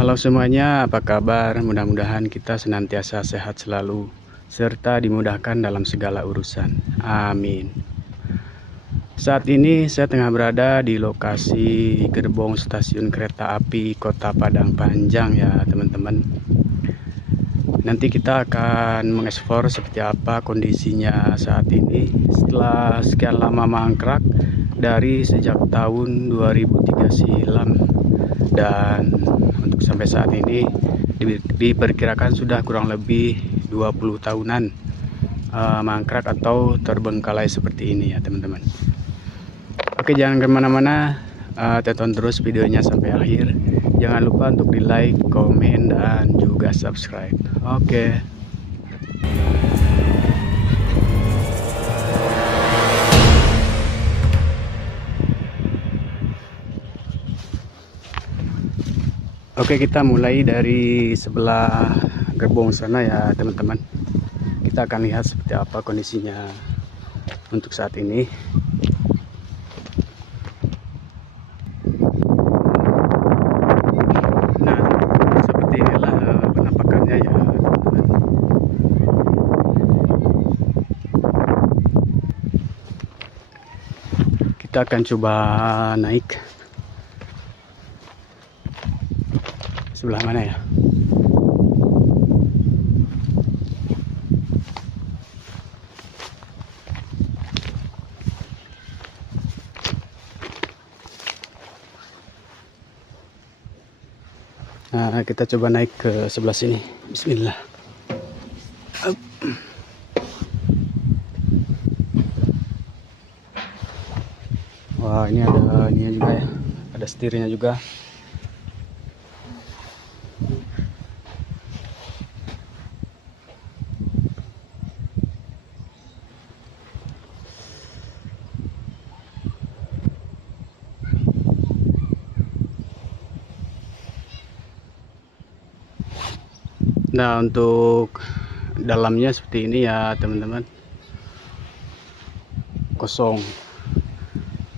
Halo semuanya, apa kabar? Mudah-mudahan kita senantiasa sehat selalu serta dimudahkan dalam segala urusan. Amin. Saat ini saya tengah berada di lokasi gerbong stasiun kereta api Kota Padang Panjang ya teman-teman. Nanti kita akan mengeksplor seperti apa kondisinya saat ini setelah sekian lama mangkrak dari sejak tahun 2003 silam. Dan untuk sampai saat ini diperkirakan sudah kurang lebih 20 tahunan mangkrak atau terbengkalai seperti ini ya teman-teman. Oke, jangan kemana-mana, tonton terus videonya sampai akhir. Jangan lupa untuk di like, komen, dan juga subscribe. Oke. Oke, kita mulai dari sebelah gerbong sana ya teman-teman. Kita akan lihat seperti apa kondisinya untuk saat ini. Nah, seperti inilah penampakannya ya teman-teman. Kita akan coba naik. Sebelah mana ya? Nah, kita coba naik ke sebelah sini. Bismillah. Up. Wah, ini ada ininya juga ya. Ada setirnya juga. Nah, untuk dalamnya seperti ini ya teman-teman, kosong.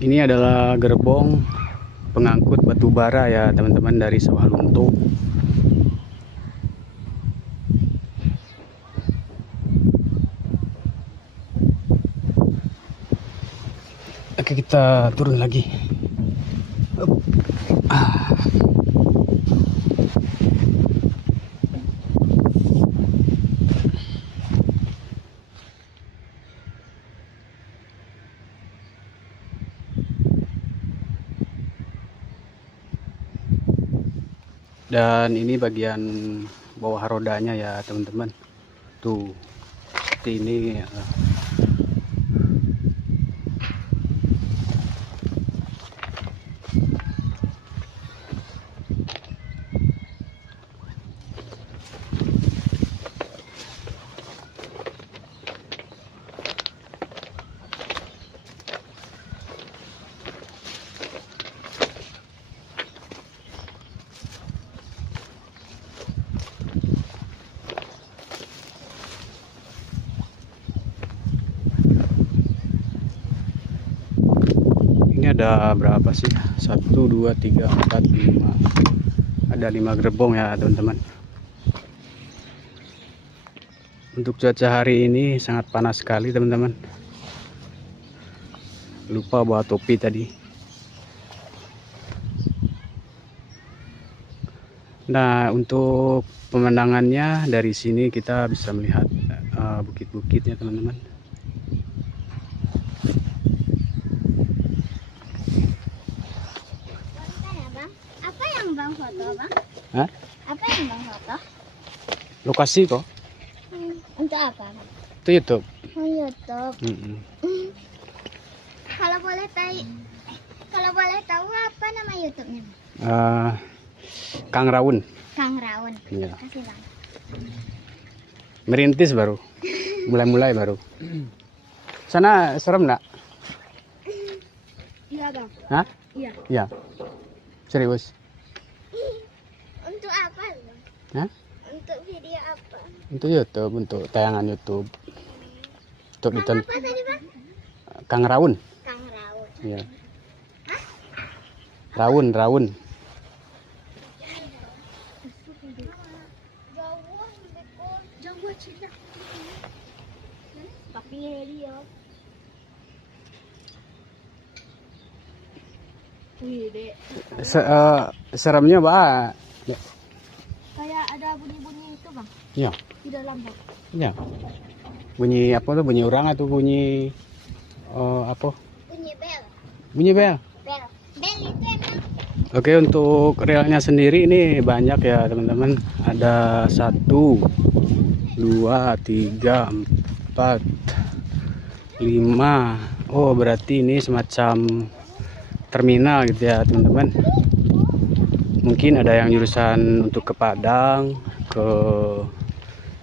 Ini adalah gerbong pengangkut batu bara ya teman-teman dari Sawah Lunto. Oke, kita turun lagi. Dan ini bagian bawah rodanya ya teman-teman. Tuh, seperti ini ya. Ada berapa sih? 1, 2, 3, 4, 5. Ada 5 gerbong ya teman-teman. Untuk cuaca hari ini sangat panas sekali teman-teman. Lupa bawa topi tadi. Nah, untuk pemandangannya dari sini kita bisa melihat bukit-bukitnya teman-teman. foto, Bang? Hah? Apa yang Bang foto? Lokasi kok. Untuk apa, Bang? Itu YouTube. Oh, YouTube. Mm-mm. Kalau boleh tahu apa nama YouTube-nya, Bang? Kang Raun. Kang Raun. Iya. Kasih, Bang. Merintis baru. Mulai-mulai baru. Sana serem nggak? Iya, Bang. Hah? Iya. Iya. Serius? Untuk apa, Bang? Hah? Untuk video apa? Untuk YouTube, untuk tayangan YouTube. Untuk Kang ditonton. apa tadi, Bang? Kang Raun. Kang Raun. Iya. Raun. Jawa Cina. Tapi dia. Wih, Dek. Seremnya, Pak. Kayak ada bunyi-bunyi itu, Bang, Iya. di dalam, Bang. Iya. Bunyi apa tuh? Bunyi orang atau bunyi apa? Bunyi bel. Bunyi bel. Bel. Bel itu emang Oke, untuk relnya sendiri ini banyak ya teman-teman. Ada 1, 2, 3, 4, 5. Oh, berarti ini semacam terminal gitu ya teman-teman. Mungkin ada yang jurusan untuk ke Padang, ke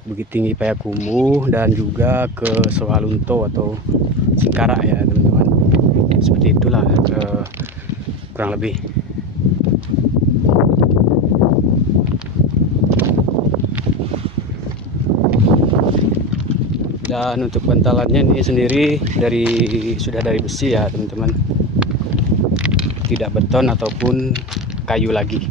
Bukit Tinggi Payakumbuh, dan juga ke Sewalunto atau Singkarak ya teman-teman. Seperti itulah kurang lebih. Dan untuk bantalannya ini sendiri sudah dari besi ya teman-teman, tidak beton ataupun kayu lagi.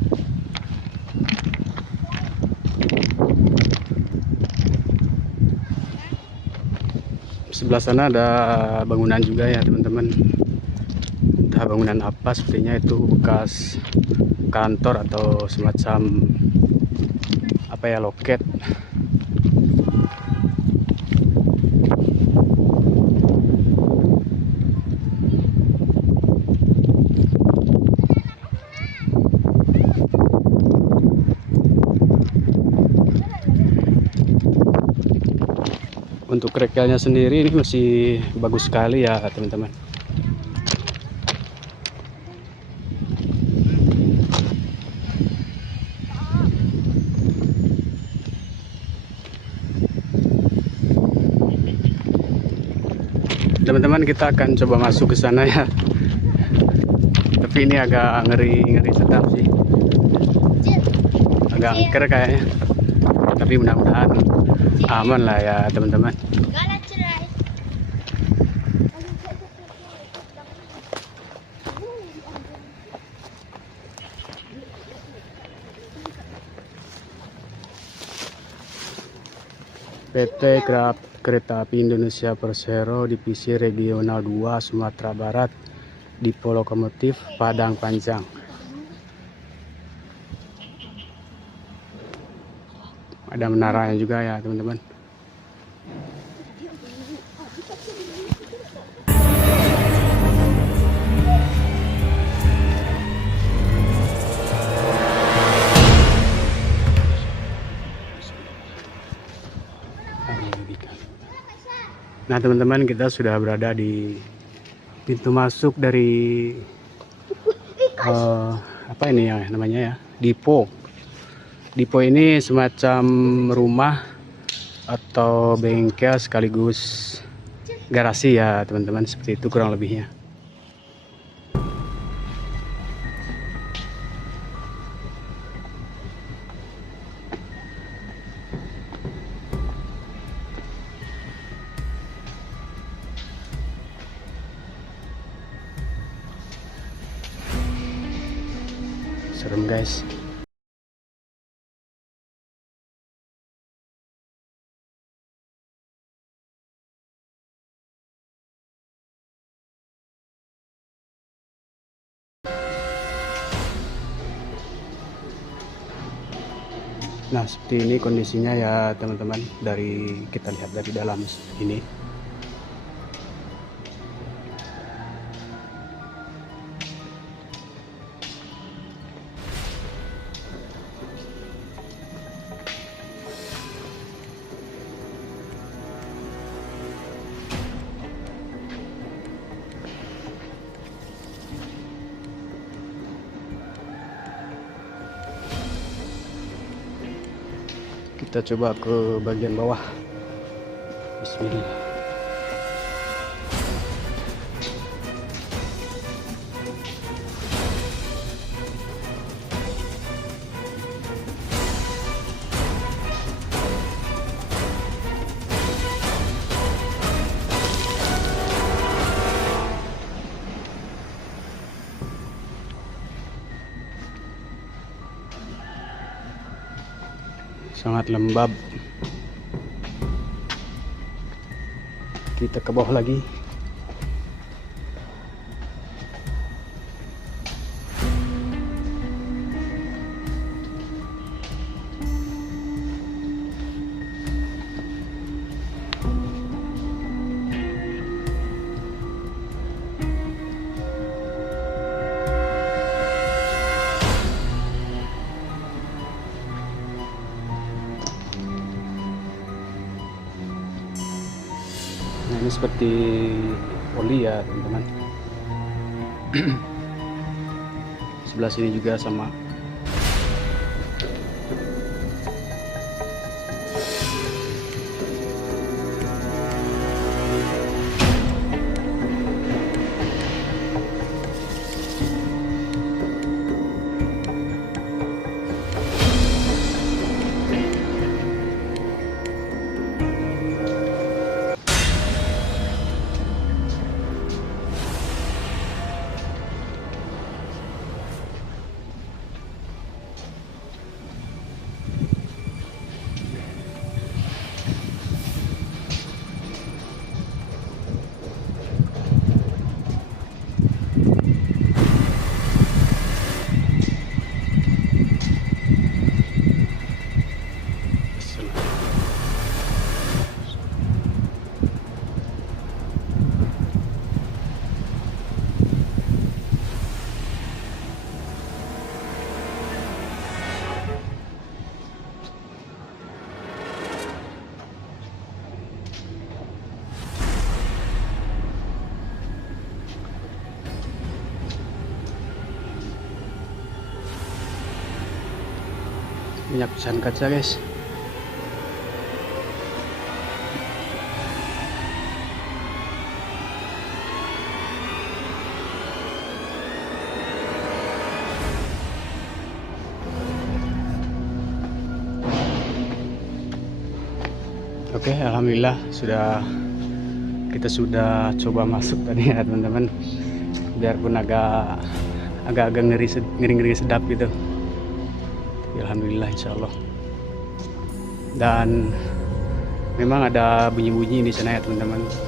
Sebelah sana ada bangunan juga ya teman-teman, entah bangunan apa, sepertinya itu bekas kantor atau semacam apa ya, loket. Untuk kerikilnya sendiri ini masih bagus sekali ya teman-teman. Teman-teman, kita akan coba masuk ke sana ya. Tapi ini agak ngeri sedap sih. Agak angker kayaknya. Tapi mudah-mudahan aman lah ya teman-teman. galak cerai. PT Kereta Api Indonesia Persero Divisi Regional 2 Sumatera Barat, Depo Lokomotif Padang Panjang. Ada menaranya juga ya teman-teman. Nah teman-teman, kita sudah berada di pintu masuk dari apa ini ya namanya ya, Depo. Depo ini semacam rumah atau bengkel sekaligus garasi ya teman-teman, seperti itu kurang lebihnya. Serem guys. Nah seperti ini kondisinya ya teman-teman, dari kita lihat dari dalam ini. Kita coba ke bagian bawah. Bismillah. Sangat lembab. Kita ke bawah lagi. Nah, ini seperti oli ya teman-teman. Sebelah sini juga sama. Minyak pecahan kaca guys. Oke, alhamdulillah kita sudah coba masuk tadi ya teman-teman. Biarpun agak ngeri sedap gitu. Alhamdulillah insyaallah. Dan memang ada bunyi-bunyi di sana ya teman-teman.